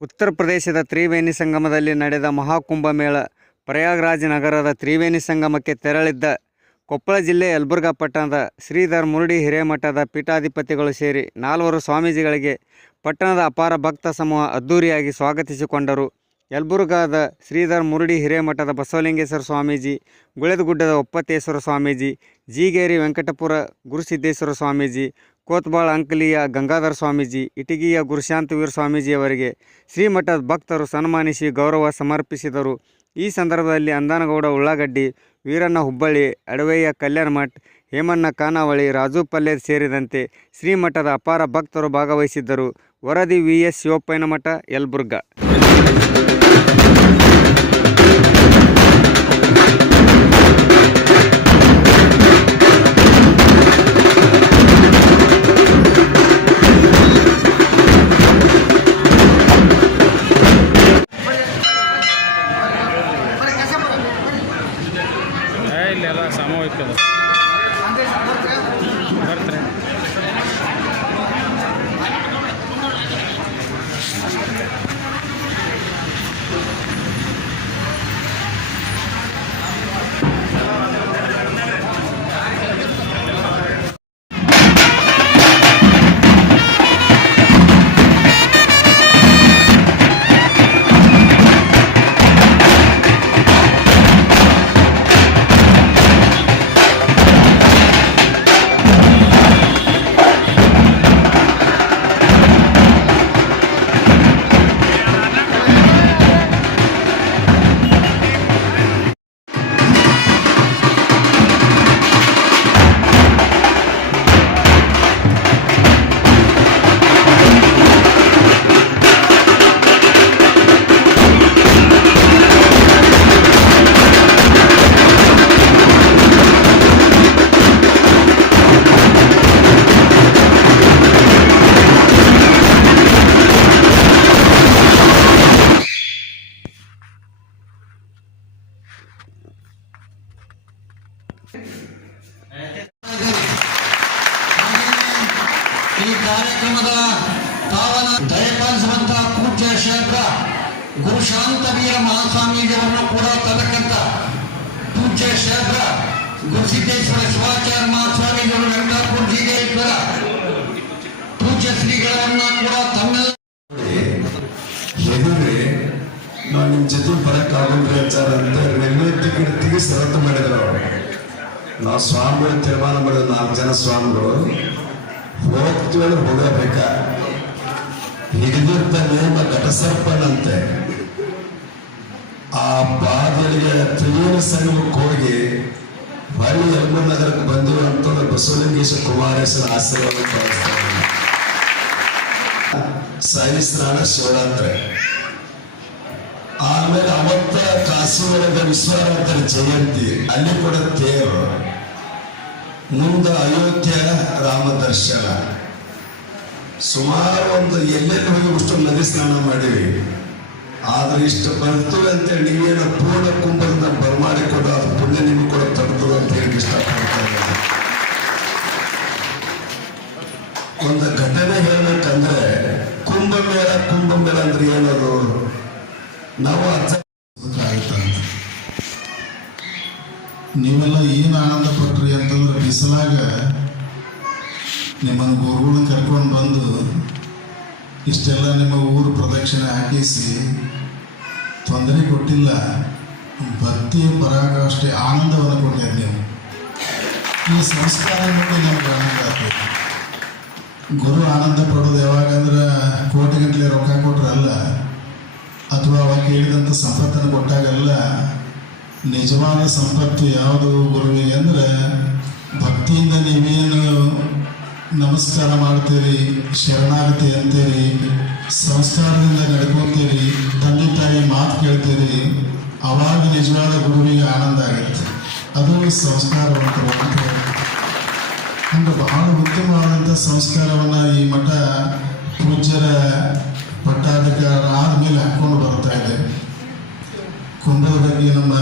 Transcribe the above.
ಉತ್ತರ ಪ್ರದೇಶದ ತ್ರಿವೇಣಿ ಸಂಗಮದಲ್ಲಿ ನಡೆದ ಮಹಾಕುಂಭಮೇಳ ಪ್ರಯಾಗ್ರಾಜ್ ನಗರದ ತ್ರಿವೇಣಿ ಸಂಗಮಕ್ಕೆ ತೆರಳಿದ್ದ ಕೊಪ್ಪಳ ಜಿಲ್ಲೆ ಯಲಬುರ್ಗಾ ಪಟ್ಟಣದ ಶ್ರೀಧರ್ ಮುರುಡಿ ಹಿರೇಮಠದ ಪೀಠಾಧಿಪತಿಗಳು ಸೇರಿ ನಾಲ್ವರು ಸ್ವಾಮೀಜಿಗಳಿಗೆ ಪಟ್ಟಣದ ಅಪಾರ ಭಕ್ತ ಸಮೂಹ ಅದ್ದೂರಿಯಾಗಿ ಸ್ವಾಗತಿಸಿಕೊಂಡರು. ಯಲಬುರ್ಗಾದ ಶ್ರೀಧರ್ ಮುರುಡಿ ಹಿರೇಮಠದ ಬಸವಲಿಂಗೇಶ್ವರ ಸ್ವಾಮೀಜಿ, ಗುಳೆದಗುಡ್ಡದ ಒಪ್ಪತ್ತೇಶ್ವರ ಸ್ವಾಮೀಜಿ, ಜೀಗೇರಿ ವೆಂಕಟಪುರ ಗುರುಸಿದ್ದೇಶ್ವರ ಸ್ವಾಮೀಜಿ ಕೋತ್ಬಾಳ ಅಂಕಲಿಯ ಗಂಗಾಧರ ಸ್ವಾಮೀಜಿ, ಇಟಗಿಯ ಗುರುಶಾಂತವೀರ ಸ್ವಾಮೀಜಿಯವರಿಗೆ ಶ್ರೀಮಠದ ಭಕ್ತರು ಸನ್ಮಾನಿಸಿ ಗೌರವ ಸಮರ್ಪಿಸಿದರು. ಈ ಸಂದರ್ಭದಲ್ಲಿ ಅಂದಾನಗೌಡ ಉಳ್ಳಾಗಡ್ಡಿ, ವೀರಣ್ಣ ಹುಬ್ಬಳ್ಳಿ ಅಡವೆಯ ಕಲ್ಯಾಣ ಮಠ, ಹೇಮಣ್ಣ ಖಾನಾವಳಿ ರಾಜು ಪಲ್ಲೆ ಸೇರಿದಂತೆ ಶ್ರೀಮಠದ ಅಪಾರ ಭಕ್ತರು ಭಾಗವಹಿಸಿದ್ದರು. ವರದಿ ವಿ ಎಸ್ ಶಿವಪ್ಪಯ್ಯನಮಠ ಯಲಬುರ್ಗಾ. ಬರ್ತಾರೆ ಈ ಕಾರ್ಯಕ್ರಮದ ಪಾವನ ದಯಪಾಲಿಸುವಂತಹ ಪೂಜ್ಯ ಕ್ಷೇತ್ರ ಗುರುಶಾಂತವೀರ ಮಹಾಸ್ವಾಮೀಜಿಯವರನ್ನು ಕೂಡ ತರತಕ್ಕಂಥ ಪೂಜ್ಯ ಕ್ಷೇತ್ರ ಗುರುಸಿದ್ದೇಶ್ವರ ಶಿವಾಚಾರ್ಯ ಮಹಾಸ್ವಾಮೀಜಿಯವರು ವೆಂಕಟಾಪುರ ಜಿಲ್ಲೆಯ ಪೂಜ್ಯ ಶ್ರೀಗಳನ್ನ ಕೂಡ ತಮ್ಮೆಲ್ಲ ಎದುರಿ ನಾವು ನಿಮ್ಮ ಜೊತೆ ವಿಚಾರ ಅಂತ ರೈಲ್ವೆ ಟಿಕೆಟ್ ಮಾಡಿದ್ರು ಅವರು ನಾವು ಸ್ವಾಮಿಗಳು ತೀರ್ಮಾನ ಮಾಡಿದ ನಾಲ್ಕು ಜನ ಸ್ವಾಮಿಗಳು ಹೋಗ್ತೀವಿ ಹೋಗಬೇಕ. ಹಿಡಿದಿರ್ತ ನೇಮ ಘಟಸರ್ಪನಂತೆ. ಆ ಬಾದಲಿಗೆ ತ್ರಿವೇಣ ಸಂಘಕ್ಕೆ ಹೋಗಿ ಹೊಳ್ಳಿ ಯಲಬುರ್ ನಗರಕ್ಕೆ ಬಂದಿರುವಂತ ಬಸವಲಿಂಗೇಶ ಕುಮಾರೇಶ್ವರ ಆಶೀರ್ವಾದ ಸಹಸ್ರಾಣ ಶಿವರಾತ್ರಿ. ಆಮೇಲೆ ಅವತ್ತ ಕಾಶಿ ವಿಶ್ವನಾಥರ ಜಯಂತಿ, ಅಲ್ಲಿ ಕೂಡ ತೇರು. ಮುಂದ ಅಯೋಧ್ಯ, ರಾಮ ದರ್ಶನ. ಸುಮಾರು ಒಂದು ಎಲ್ಲೆಲ್ಲಿ ಹೋಗಿ ಅಷ್ಟು ನದಿ ಸ್ನಾನ ಮಾಡಿವಿ ಆದ್ರೆ ಇಷ್ಟು ಬರ್ತೀವಿ ಅಂತೇಳಿ ನೀವೇನು ಪೂರ್ಣ ಕುಂಭದಿಂದ ಬರಮಾಡಿಕೊಂಡು ಅದು ಪುಣ್ಯ ನಿಮ್ಗೆ ಕೂಡ ತಡೆದು ಅಂತ ಹೇಳಿ ಇಷ್ಟಪಡ್ತಾ ಇದ್ದೀನಿ. ಒಂದು ಘಟನೆ ಹೇಳ್ಬೇಕಂದ್ರೆ ಕುಂಭಮೇಳ ಕುಂಭಮೇಳ ಅಂದ್ರೆ ಏನದು? ನಾವು ಅರ್ಥ ನೀವೆಲ್ಲ ಏನು ಆನಂದ ಪಟ್ರಿ ಅಂತಂದ್ರೆ ಬಿಸಿಲಾಗ ನಿಮ್ಮನ್ನು ಗುರುಗಳನ್ನ ಕರ್ಕೊಂಡು ಬಂದು ಇಷ್ಟೆಲ್ಲ ನಿಮ್ಮ ಊರು ಪ್ರದಕ್ಷಿಣೆ ಹಾಕಿಸಿ ತೊಂದರೆ ಕೊಟ್ಟಿಲ್ಲ, ಭಕ್ತಿ, ಪರಾಕಾಷ್ಠೆ, ಆನಂದವನ್ನು ಕೊಟ್ಟಿರಿ ನೀವು. ಈ ಸಂಸ್ಕಾರ ನೋಡಿ ನಮ್ಗೆ ಆನಂದ ಆಗ್ತೈತಿ. ಗುರು ಆನಂದ ಪಡೋದು ಯಾವಾಗಂದ್ರೆ ಕೋಟಿಗಟ್ಟಲೆ ರೊಕ್ಕ ಕೊಟ್ರಲ್ಲ, ಅಥವಾ ಅವಾಗ ಕೇಳಿದಂಥ ಸಂಪತ್ತನ್ನು ಕೊಟ್ಟಾಗೆಲ್ಲ ನಿಜವಾದ ಸಂಪತ್ತು ಯಾವುದು ಗುರುವಿಗೆ ಅಂದರೆ ಭಕ್ತಿಯಿಂದ ನೀವೇನು ನಮಸ್ಕಾರ ಮಾಡ್ತೀರಿ, ಶರಣಾಗತಿ ಅಂತೀರಿ, ಸಂಸ್ಕಾರದಿಂದ ನಡ್ಕೊತೀರಿ, ತಂದೆ ತಾಯಿ ಮಾತು ಕೇಳ್ತೀರಿ, ಅವಾಗ ನಿಜವಾದ ಗುರುವಿಗೆ ಆನಂದ ಆಗುತ್ತೆ ಅದು ಸಂಸ್ಕಾರ ಅಂತ ಬಹಳ ಉತ್ತಮವಾದಂಥ ಸಂಸ್ಕಾರವನ್ನು ಈ ಮಠ ಪೂಜ್ಯರ ಪಟ್ಟಾಧಿಕಾರ ಆದಮೇಲೆ ಹಾಕ್ಕೊಂಡು ಬರ್ತಾ ಇದೆ. கொண்டு வரக்கூடிய நம்ம